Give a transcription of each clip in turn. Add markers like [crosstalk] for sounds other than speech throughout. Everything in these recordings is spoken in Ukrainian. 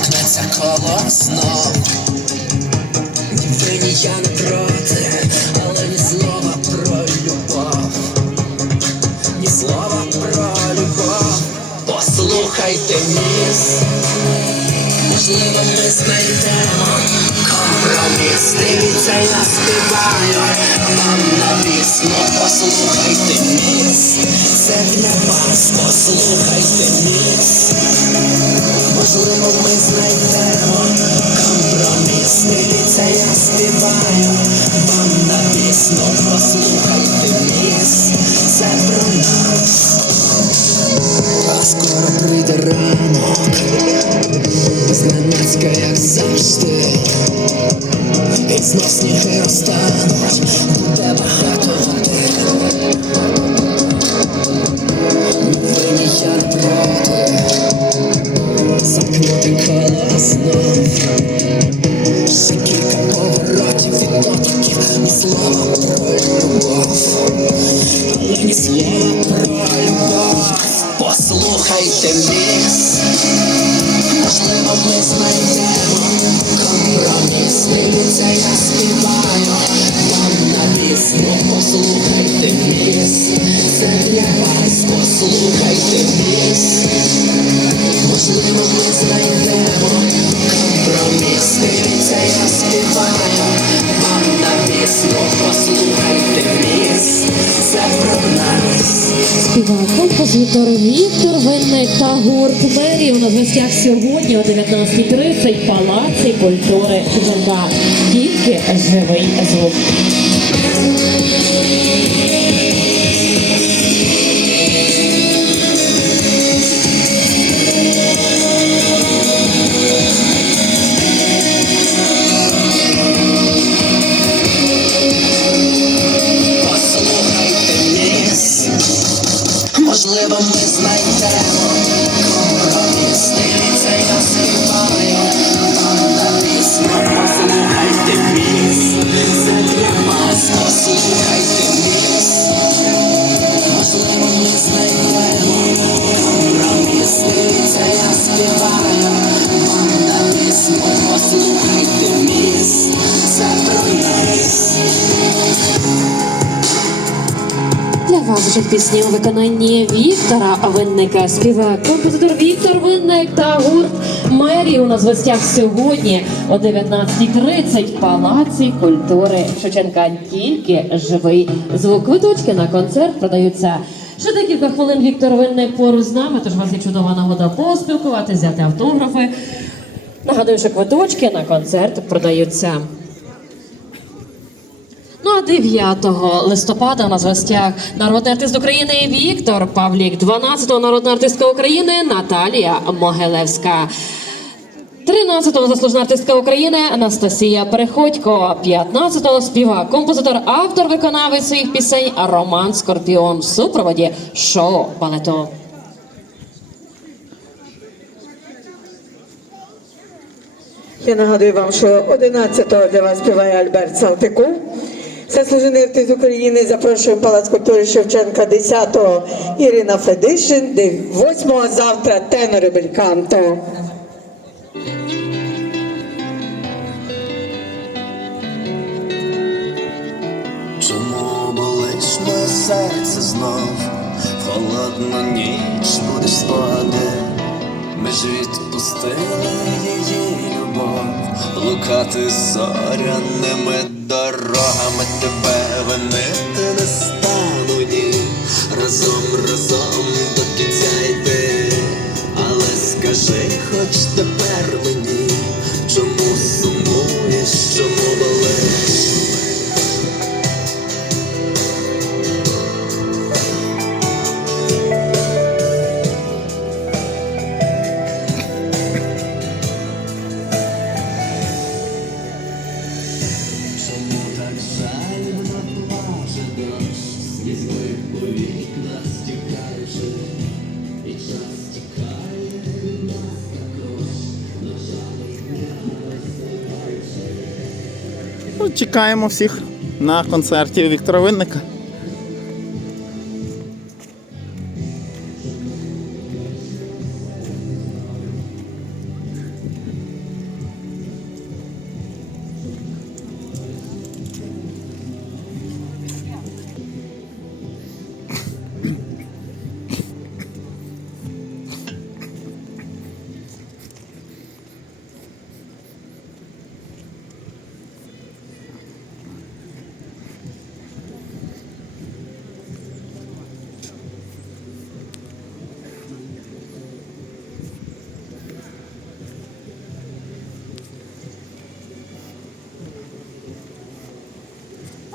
замкнеться коло знов. Ні я не проти, але ні слова про любов, ні слова про любов. Послухайте міс, можливо, ми знайдемо компроміс. Дивіться, я співаю вам на пісню. Послухайте міс, це для вас, послухайте міс. Можливо, ми знайдемо завжди. І знов сніги розтануть, буде багато води. Ви ні я проти, замкнути коло знов. Композитор Віктор Винник та гурт Мері у нас гостях сьогодні о 19.30 в Палаці культури Жінка. Тільки живий звук. Вже пісні у виконанні Віктора Винника. Співак, композитор Віктор Винник та гурт Мері у нас в гостях сьогодні о 19.30 в Палаці культури Шевченка. Тільки живий звук. Квиточки на концерт продаються. Ще декілька хвилин Віктор Винник поруч з нами, тож у вас є чудова нагода поспілкуватися, взяти автографи. Нагадую, що квиточки на концерт продаються. Ну а 9 листопада у нас в гостях народний артист України Віктор Павлік, 12-го народна артистка України Наталія Могилевська. 13-го заслужена артистка України Анастасія Переходько, 15-го співак, композитор, автор, виконавець своїх пісень Роман Скорпіон в супроводі шоу балету. Я нагадую вам, що 11-го для вас співає Альберт Салтиков. Заслужений артист України запрошує в Палац культури Шевченка 10-го Ірина Федишин, 8-го завтра тенори Бельканто. Чому болиш моє серце знов? В холодну ніч будеш спати. Ми ж відпустили її любов, блукати зоряними дорогами Muhammad the чекаємо всіх на концерті Віктора Винника.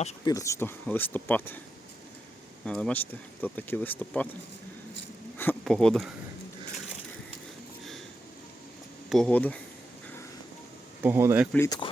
А, важко що листопад. Але бачите, то такий листопад. [laughs] Погода. Погода. Погода як влітку.